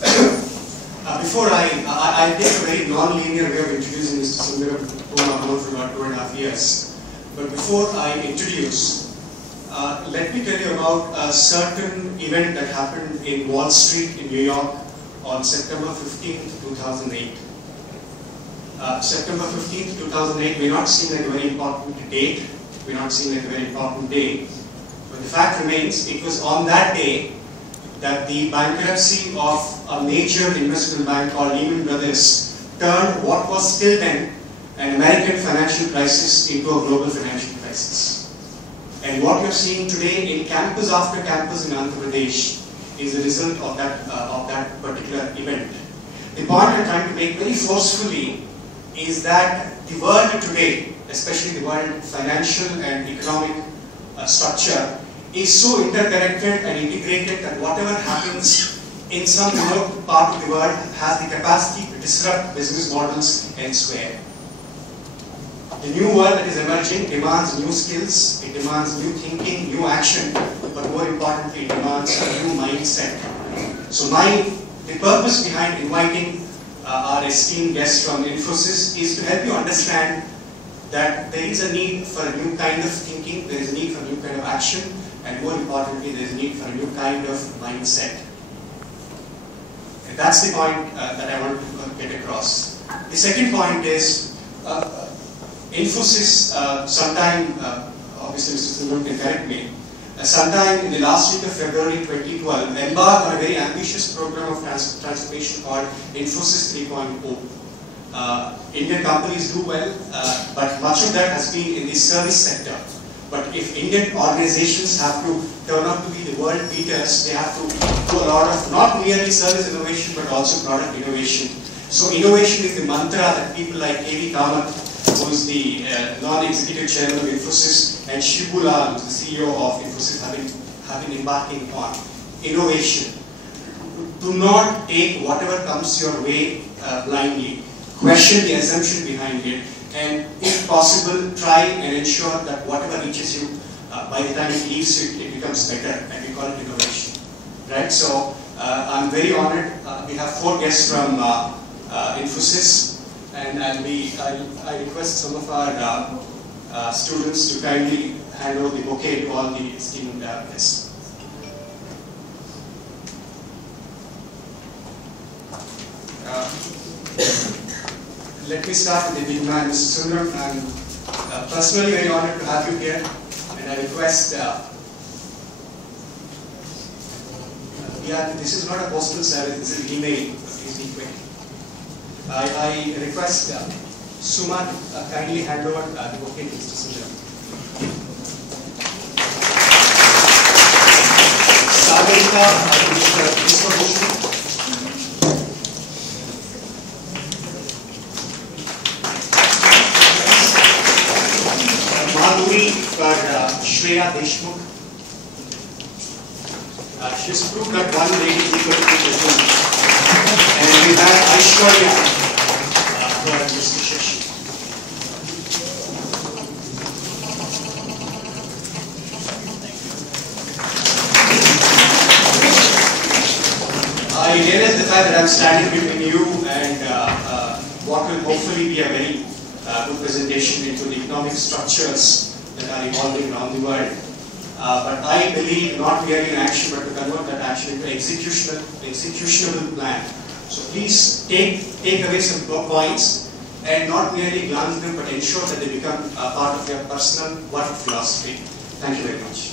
Before I take a very non-linear way of introducing Mr. Sundaram, whom I've known for about 2.5 years. But before I introduce, let me tell you about a certain event that happened in Wall Street in New York on September 15th, 2008. September 15th, 2008 may not seem like a very important date, may not seem like a very important day, but the fact remains it was on that day that the bankruptcy of a major investment bank called Lehman Brothers turned what was till then an American financial crisis into a global financial crisis. And what you're seeing today in campus after campus in Andhra Pradesh is a result of that particular event. The point I'm trying to make very forcefully is that the world today, especially the world financial and economic structure, is so interconnected and integrated that whatever happens in some remote part of the world has the capacity to disrupt business models elsewhere. The new world that is emerging demands new skills, it demands new thinking, new action, but more importantly, it demands a new mindset. So the purpose behind inviting our esteemed guest from Infosys is to help you understand that there is a need for a new kind of thinking, there is a need for a new kind of action, and more importantly, there is a need for a new kind of mindset. And that's the point that I want to get across. The second point is, Infosys, sometime, obviously Mr. Sundaram can correct me, sometime in the last week of February 2012, embarked on a very ambitious program of transformation called Infosys 3.0. Indian companies do well, but much of that has been in the service sector. But if Indian organizations have to turn out to be the world beaters, they have to do a lot of not merely service innovation, but also product innovation. So innovation is the mantra that people like A.V. Kamath, who is the non-executive chairman of Infosys, and Shibu Lal, who is the CEO of Infosys, have been embarking on. Innovation. Do not take whatever comes your way blindly. Question the assumption behind it, and if possible, try and ensure that whatever reaches you, by the time it leaves you, it becomes better, and we call it innovation. Right? So, I'm very honored. We have 4 guests from Infosys, and I request some of our students to kindly hand over the bouquet to all the esteemed guests. Let me start with the big man, Mr. Sundaram. I'm personally very honored to have you here, and I request, this is not a postal service, this is an email, please be quick. I request Suman kindly hand over the bouquet to Mr. Sundaram. Sagarika, Mr. Bhushan. For Shreya Deshmukh. She's proved that one lady is equal to two. And we have Aishwarya for Mr. Shashi. I realize the fact that I'm standing between you and what will hopefully be a very good presentation into the economic structures that are evolving around the world. But I believe not merely in action, but to convert that action into executionable plan. So please take away some points and not merely glance them, but ensure that they become a part of your personal work philosophy. Thank you very much.